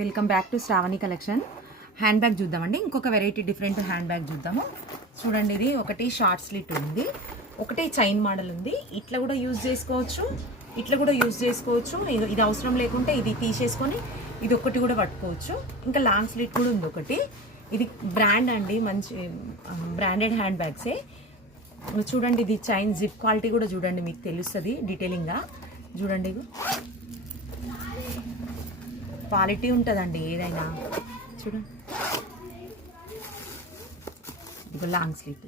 Welcome back to Shravani collection. Hand bag చూద్దామండి. ఇంకొక variety different hand bag చూద్దాము. చూడండి, ఇది ఒకటి షార్ట్ స్లిట్ ఉంది, ఒకటి చైన్ మోడల్ ఉంది. ఇట్లా కూడా యూజ్ చేసుకోవచ్చు, ఇట్లా కూడా యూజ్ చేసుకోవచ్చు. ఇది అవసరం లేకుంటే ఇది తీసేసుకొని ఇది ఒకటి కూడా పట్టుకోవచ్చు. ఇంకా లాంగ్ స్లిట్ కూడా ఉంది ఒకటి. ఇది బ్రాండ్ అండి, మంచి బ్రాండెడ్ హ్యాండ్ బ్యాగ్సే. చూడండి, ఇది చైన్ జిప్ క్వాలిటీ కూడా చూడండి, మీకు తెలుస్తుంది డీటెయిలింగ్గా. చూడండి, ఇది క్వాలిటీ ఉంటుందండి ఏదైనా. చూడండి, ఇది లాంగ్ స్లీట్.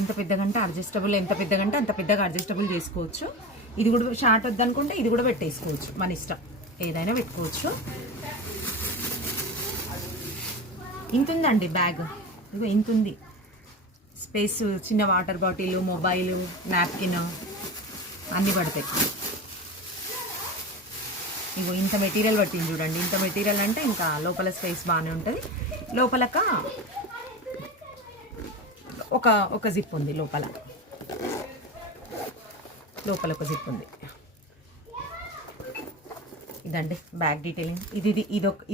ఎంత పెద్దగంటే అడ్జస్టబుల్, ఎంత పెద్దగంటే అంత పెద్దగా అడ్జస్టబుల్ చేసుకోవచ్చు. ఇది కూడా షార్ట్ వద్దనుకుంటే ఇది కూడా పెట్టేసుకోవచ్చు, మన ఇష్టం, ఏదైనా పెట్టుకోవచ్చు. ఇంత ఉందండి బ్యాగ్, ఇదిగో ఇంత ఉంది స్పేస్. చిన్న వాటర్ బాటిల్, మొబైల్, నాప్కిన్ అన్నీ పడతాయి. ఇగో ఇంత మెటీరియల్ పట్టింది చూడండి. ఇంత మెటీరియల్ అంటే ఇంకా లోపల స్పేస్ బాగానే ఉంటుంది. లోపలక ఒక జిప్ ఉంది, లోపల ఒక జిప్ ఉంది. ఇదండి బ్యాగ్ డీటెయిలింగ్.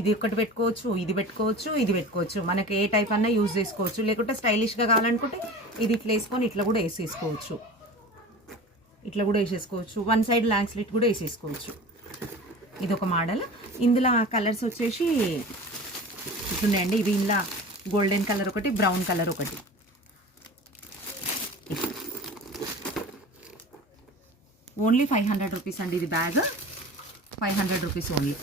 ఇది ఒకటి పెట్టుకోవచ్చు, ఇది పెట్టుకోవచ్చు, ఇది పెట్టుకోవచ్చు. మనకి ఏ టైప్ అన్నా యూజ్ చేసుకోవచ్చు. లేకుంటే స్టైలిష్గా కావాలనుకుంటే ఇది ఇట్లా వేసుకొని ఇట్లా కూడా వేసేసుకోవచ్చు, ఇట్లా కూడా వేసేసుకోవచ్చు. వన్ సైడ్ లాంగ్ స్లిట్ కూడా వేసేసుకోవచ్చు. ఇది ఒక మోడల్. ఇందులో కలర్స్ వచ్చేసి ఇట్లున్నాయండి. ఇవి ఇందులో గోల్డెన్ కలర్ ఒకటి, బ్రౌన్ కలర్ ఒకటి. ఓన్లీ 500 రూపీస్ అండి. ఇది బ్యాగ్ 500 రూపీస్ ఓన్లీ.